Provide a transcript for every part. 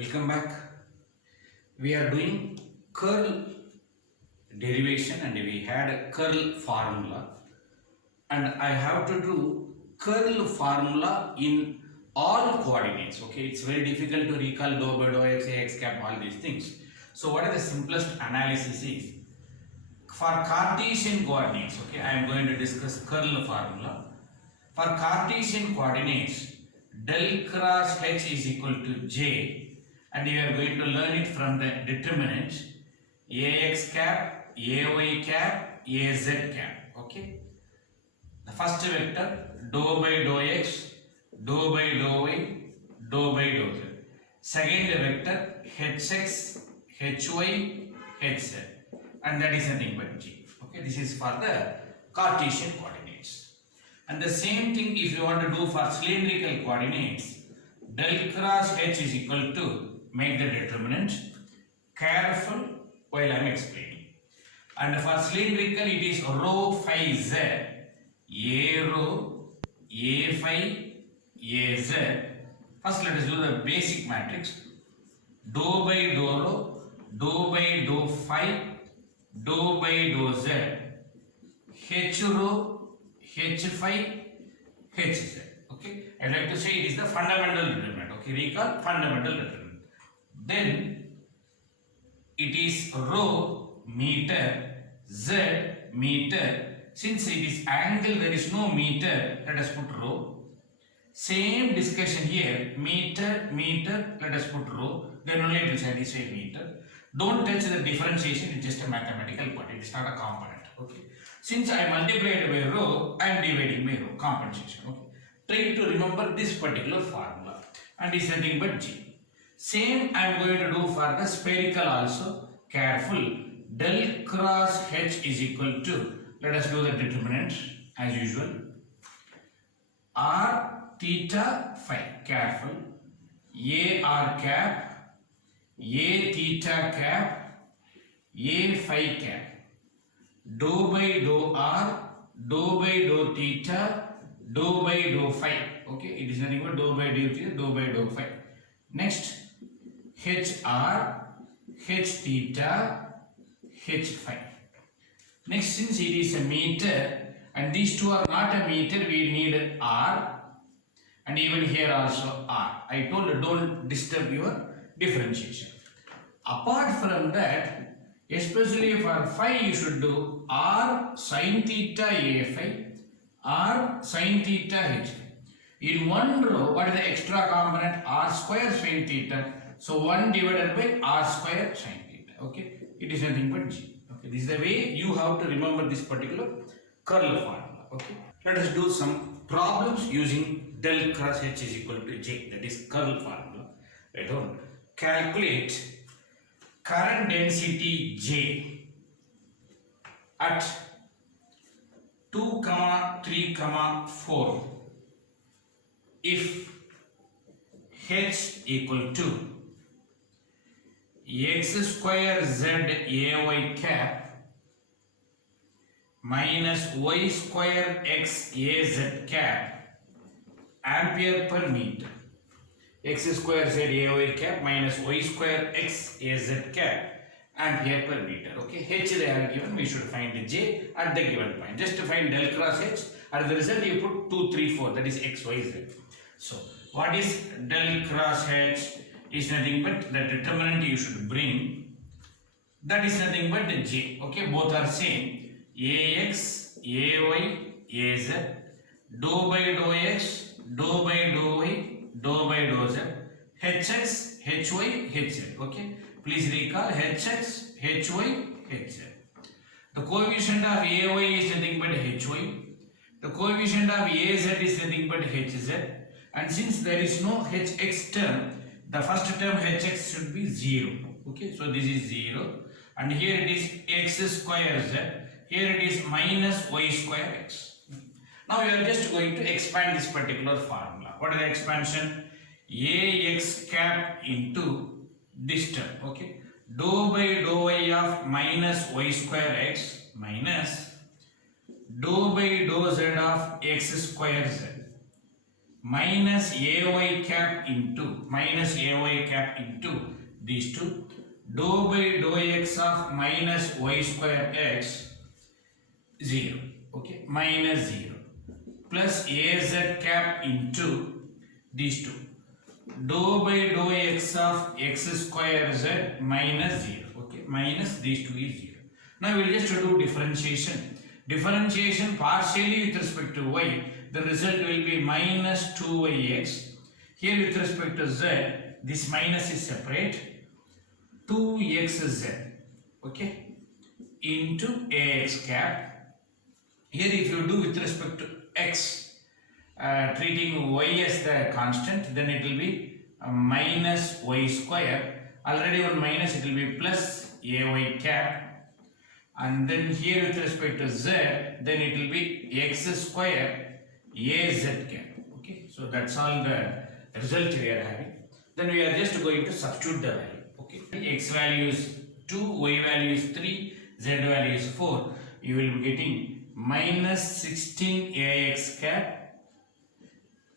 Welcome back. We are doing curl derivation and we had a curl formula, and I have to do curl formula in all coordinates. Okay, it's very difficult to recall dou by dou x, ax cap, all these things. So what is the simplest analysis is for Cartesian coordinates. Okay, I am going to discuss curl formula. For Cartesian coordinates, del cross h is equal to j, and you are going to learn it from the determinant ax cap, ay cap, az cap. Okay, the first vector dou by dou x, dou by dou y, dou by dou z. Second vector hx, hy, hz, and that is nothing but g. Okay, this is for the Cartesian coordinates. And the same thing if you want to do for cylindrical coordinates, del cross h is equal to, make the determinant, careful while I am explaining. And for cylindrical it is rho phi z, a rho, a phi, a z. First let us do the basic matrix. Dou by dou rho, dou by dou phi, dou by dou z, h rho, h phi, hz. Okay, I like to say it is the fundamental determinant. Okay, recall fundamental determinant. Then it is rho meter, z meter. Since it is angle, there is no meter, let us put rho. Same discussion here, meter, meter, let us put rho. Then only it will satisfy meter. Don't touch the differentiation, it's just a mathematical part, it is not a component. Okay, since I multiplied by rho, I am dividing by rho, compensation. Okay, try to remember this particular formula, and is nothing but g. Same I am going to do for the spherical also. Careful, del cross h is equal to, let us do the determinant as usual, r theta phi. Careful, a r cap, a theta cap, a phi cap, dou by dou r, dou by dou theta, dou by dou phi. Okay, it is nothing but dou by dou theta, dou by dou phi. Next, hr, h theta, h phi. Next, since it is a meter and these two are not a meter, we need r, and even here also r. I told you don't disturb your differentiation. Apart from that, especially for phi, you should do r sin theta a phi, r sin theta h phi. In one row, what is the extra component? R square sin theta. So 1 divided by r square sin theta. Okay, it is nothing but g. Okay, this is the way you have to remember this particular curl formula. Okay, let us do some problems using del cross h is equal to j, that is curl formula. I don't calculate current density j at 2, 3, 4 if h equal to x square z ay cap minus y square x az cap ampere per meter. X square z ay cap minus y square x az cap ampere per meter. Okay, h they are given, we should find j at the given point. Just to find del cross h, at the result you put 2, 3, 4, that is x, y, z. So what is del cross h? Is nothing but the determinant you should bring, that is nothing but j. Okay, both are same, ax, ay, az, dou by dou x, dou by dou y, dou by dou z, hx, hy, hz. Okay, please recall hx, hy, hz. The coefficient of ay is nothing but hy, the coefficient of az is nothing but hz, and since there is no hx term, the first term hx should be 0. Okay, so this is 0, and here it is x square z, here it is minus y square x. Now we are just going to expand this particular formula. What is the expansion? Ax cap into this term. Okay, dou by dou y of minus y square x minus dou by dou z of x square z minus ay cap into these two, dou by dou x of minus y square x 0, okay, minus 0, plus az cap into these two, dou by dou x of x square z minus 0, okay, minus these two is 0. Now we will just do differentiation partially with respect to y, the result will be minus 2yx. Here with respect to z, this minus is separate, 2xz, okay, into ax cap. Here if you do with respect to x, treating y as the constant, then it will be minus y square. Already one minus, it will be plus ay cap. And then here with respect to z, then it will be x square az cap. Okay, so that's all the result we are having. Then we are just going to substitute the value. Okay, x value is 2, y value is 3, z value is 4. You will be getting minus 16 ax cap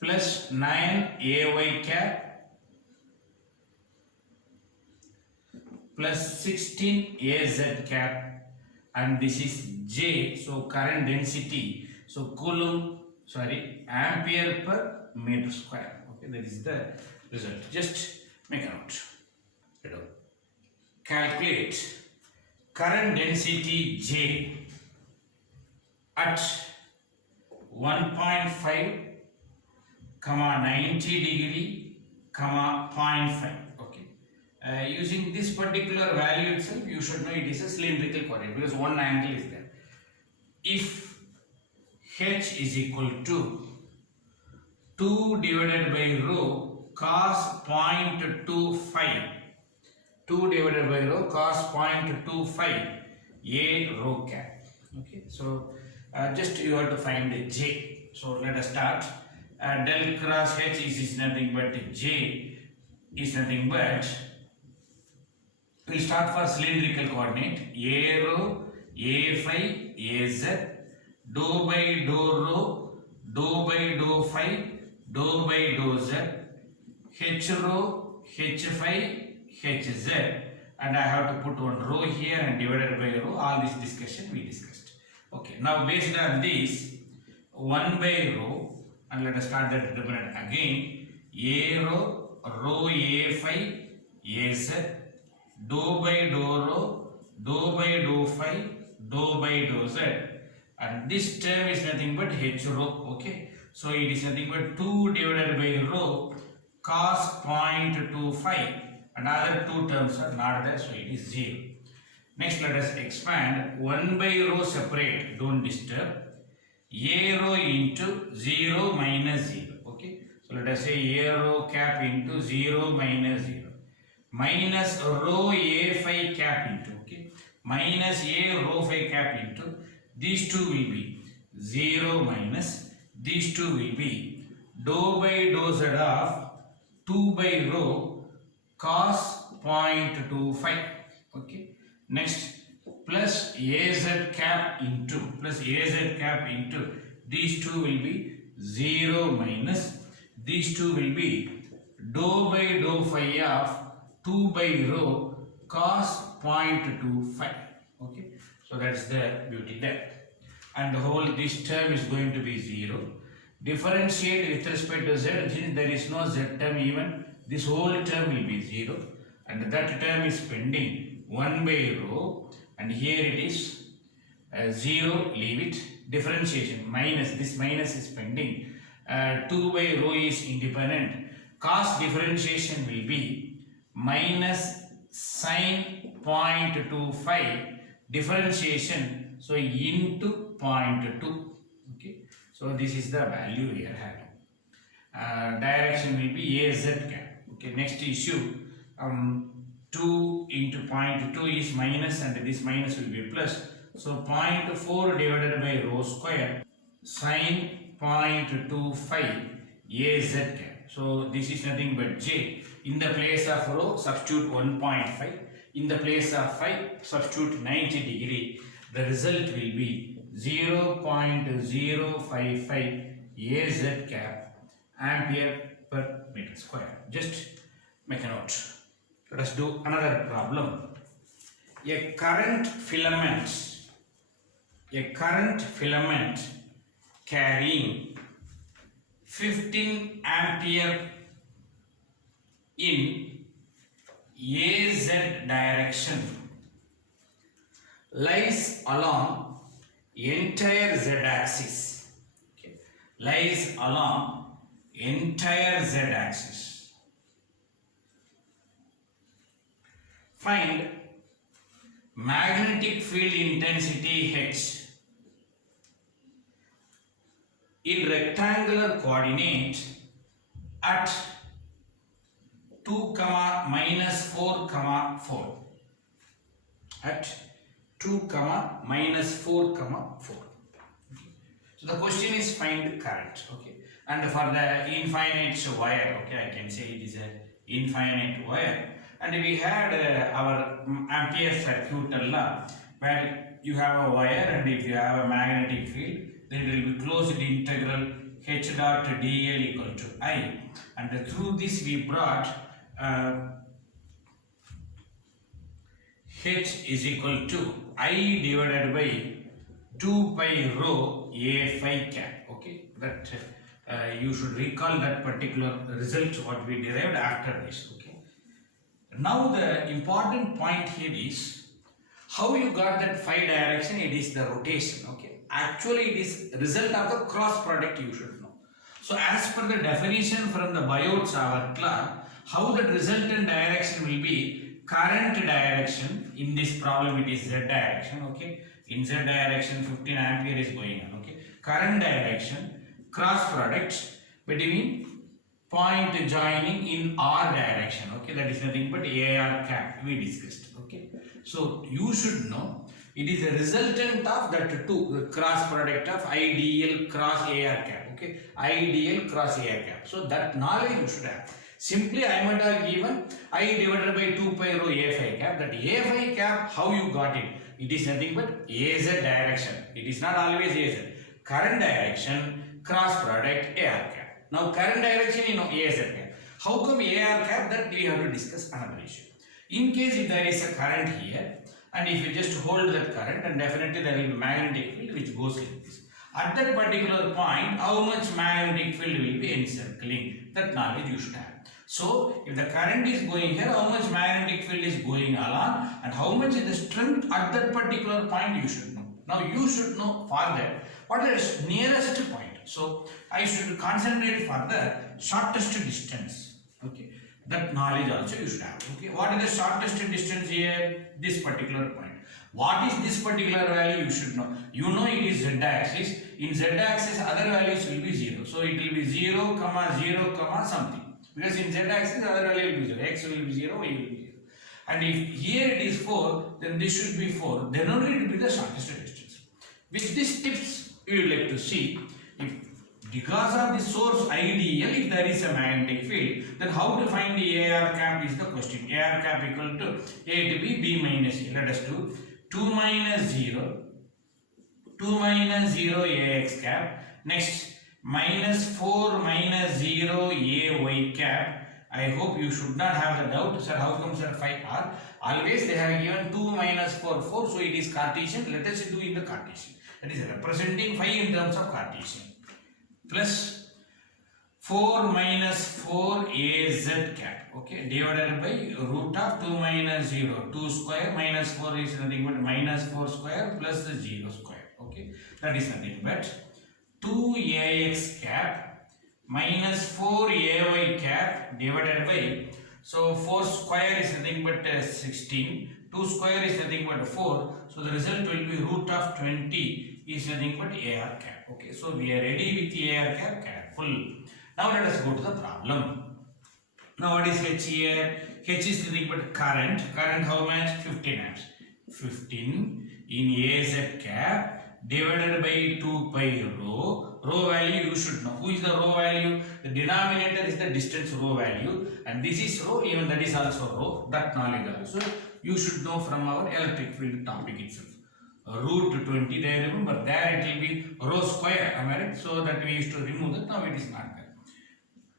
plus 9 ay cap plus 16 az cap, and this is J, so current density, so ampere per meter square. Okay, that is the result. Just make a note. Calculate current density J at 1.5, 90 degree, 0.5. Using this particular value itself, you should know it is a cylindrical coordinate because one angle is there. If h is equal to 2 divided by rho cos 0.25, 2 divided by rho cos 0.25 a rho cap. Okay, so just you have to find the j. So let us start. Del cross h is nothing but j is nothing but, we'll start for cylindrical coordinate, a rho, a phi, az, dou by dou rho, dou by dou phi, dou by dou z, h rho, h phi, hz, and I have to put one rho here and divided by rho. All this discussion we discussed. Okay, now based on this, 1 by rho, and let us start the determinant again, a rho, rho a phi, az, dou by dou rho, dou by dou phi, dou by dou z, and this term is nothing but h rho. Okay, so it is nothing but 2 divided by rho cos 0.25, and other two terms are not there, so it is 0. Next let us expand. 1 by rho separate, don't disturb, a rho into 0 minus 0. Okay, so let us say a rho cap into 0 minus 0, minus rho a phi cap into, okay, minus a rho phi cap into, these two will be 0 minus, these two will be dou by dou z of 2 by rho cos 0.25. Okay, next plus az cap into, these two will be 0 minus, these two will be dou by dou phi of 2 by rho cos 0.25. Okay, so that's the beauty there, and the whole this term is going to be 0. Differentiate with respect to z, since there is no z term even, this whole term will be 0, and that term is pending 1 by rho, and here it is 0, leave it. Differentiation minus, this minus is pending, 2 by rho is independent, cos differentiation will be minus sine 0.25 differentiation, so into 0.2. Okay, so this is the value we are having. Direction will be az cap. Okay, next issue, 2 into 0.2 is minus, and this minus will be plus, so 0.4 divided by rho square sine 0.25 az cap. So this is nothing but j. In the place of rho, substitute 1.5. In the place of phi, substitute 90 degree. The result will be 0.055 az cap ampere per meter square. Just make a note. Let us do another problem. A current filament carrying 15 ampere in AZ direction lies along entire Z axis. Okay. Lies along entire Z axis. Find magnetic field intensity H in rectangular coordinate at 2, -4, 4. At 2, -4, 4. So the question is find current. Okay. And for the infinite wire, okay, I can say it is an infinite wire. And we had our ampere circuit law where you have a wire, and if you have a magnetic field, then it will be closed integral H dot dl equal to I. And through this we brought H is equal to I divided by 2 pi rho A phi cap. Okay, that you should recall that particular result what we derived after this. Okay. Now the important point here is how you got that phi direction. It is the rotation. Okay. Actually, it is result of the cross product you should know. So as per the definition from the Biot-Savart law, how the resultant direction will be current direction. In this problem it is Z direction. Okay. In Z direction 15 ampere is going on. Okay. Current direction, cross product between point joining in R direction. Okay. That is nothing but AR cap we discussed. Okay. So you should know it is a resultant of that two, the cross product of IDL cross AR cap. Okay. IDL cross AR cap. So that knowledge you should have. Simply I might have given I divided by 2 pi rho A phi cap. That A phi cap, how you got it? It is nothing but AZ direction. It is not always AZ. Current direction, cross product AR cap. Now current direction you know AZ cap. How come AR cap? That we have to discuss another issue. In case if there is a current here, and if you just hold that current, and definitely there will be magnetic field which goes like this. At that particular point, how much magnetic field will be encircling? That knowledge you should have. So, if the current is going here, how much magnetic field is going along, and how much is the strength at that particular point you should know. Now, you should know for that what is the nearest point. So, I should concentrate for the shortest distance. Okay. That knowledge also you should have. Okay. What is the shortest distance here? This particular point. What is this particular value you should know? You know it is Z axis. In Z axis other values will be 0. So it will be 0, 0, something. Because in Z axis other value will be 0. X will be 0, Y will be 0. And if here it is 4, then this should be 4. Then only it will be the shortest distance. With these tips we would like to see if because of the source IDL, if there is a magnetic field, then how to find the AR cap is the question. AR cap equal to A to B, B minus A. Let us do 2 minus 0, 2 minus 0 AX cap. Next, minus 4 minus 0 AY cap. I hope you should not have the doubt, sir, how come sir 5R? Always they have given 2 minus 4, 4, so it is Cartesian. Let us do in the Cartesian. That is representing 5 in terms of Cartesian. Plus 4 minus 4 AZ cap, okay, divided by root of 2 minus 0, 2 square minus 4 is nothing but minus 4 square plus the 0 square, okay, that is nothing but 2 AX cap minus 4 AY cap divided by, so 4 square is nothing but 16, 2 square is nothing but 4, so the result will be root of 20 is nothing but AR cap. Okay, so we are ready with AR cap, careful. Now let us go to the problem. Now what is H here? H is nothing but current. Current how much? 15 amps. 15 in AZ cap divided by 2 pi rho. Rho value you should know. Who is the rho value? The denominator is the distance rho value, and this is rho, even that is also rho. That knowledge also you should know from our electric field topic itself. Root 20, I remember there it will be rho square, am I right? So that we used to remove that, now it is not there.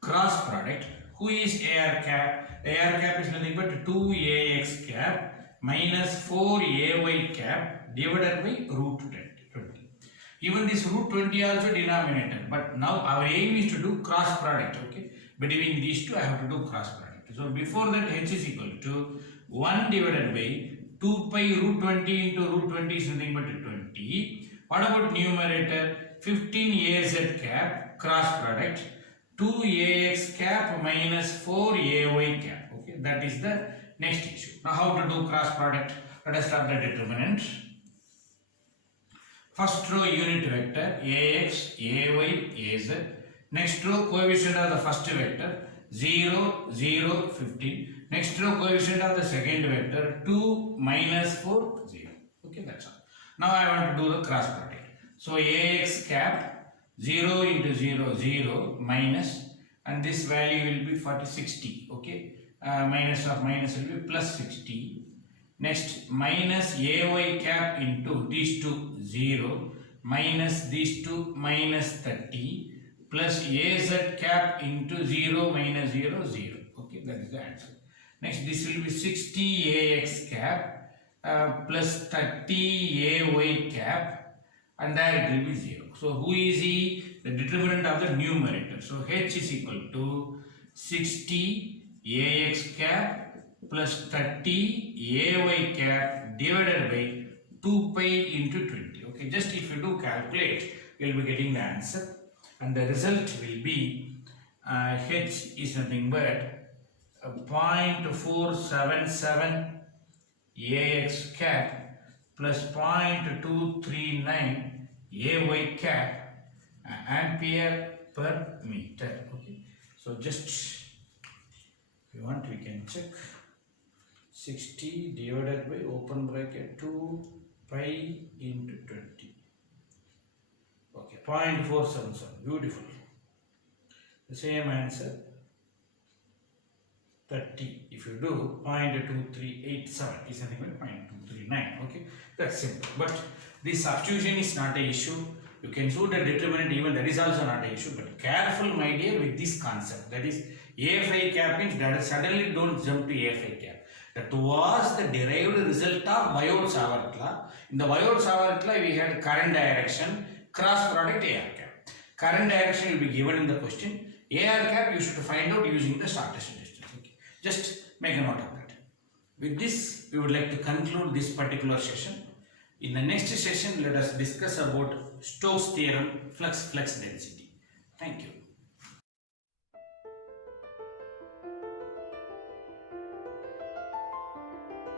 cross product. Who is AR cap? AR cap is nothing but 2AX cap minus 4AY cap divided by root 20. Even this root 20 also denominator, but now our aim is to do cross product. Okay, between these two I have to do cross product. So before that, h is equal to 1 divided by 2 pi root 20 into root 20 is nothing but 20. What about numerator? 15AZ cap cross product 2AX cap minus 4AY cap. Okay, that is the next issue. Now how to do cross product? Let us start the determinant. First row unit vector AX, AY, AZ. Next row coefficient of the first vector 0, 0, 15. Next row coefficient of the second vector 2, minus 4, 0. Okay, that's all. Now I want to do the cross product. So AX cap 0 into 0, 0 minus, and this value will be 60. Okay, minus of minus will be plus 60. Next, minus AY cap into these two 0 minus these two minus 30 plus AZ cap into 0 minus 0, 0. Okay, that is the answer. Next, this will be 60 AX cap plus 30 AY cap, and there it will be 0. So who is he? The determinant of the numerator. So H is equal to 60 AX cap plus 30 AY cap divided by 2 pi into 20. Okay, just if you do calculate, you will be getting the answer, and the result will be H is nothing but 0.477 AX cap plus 0.239 AY cap ampere per meter. Okay, so just if you want, we can check. 60 divided by open bracket 2 pi into 20. Okay, 0.477. Beautiful. The same answer 30. If you do 0.2387 is nothing but 0.239. Okay, that's simple. But this substitution is not an issue. You can do the determinant, even that is also not an issue. But careful, my dear, with this concept. That is AFI cap means that suddenly don't jump to AFI cap. That was the derived result of Biot-Savart law. In the Biot-Savart law, we had current direction, cross product AR cap. Current direction will be given in the question. AR cap you should find out using the shortest distance. Okay. Just make a note of that. With this, we would like to conclude this particular session. In the next session, let us discuss about Stokes theorem, flux density. Thank you.